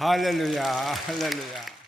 Hallelujah. Hallelujah.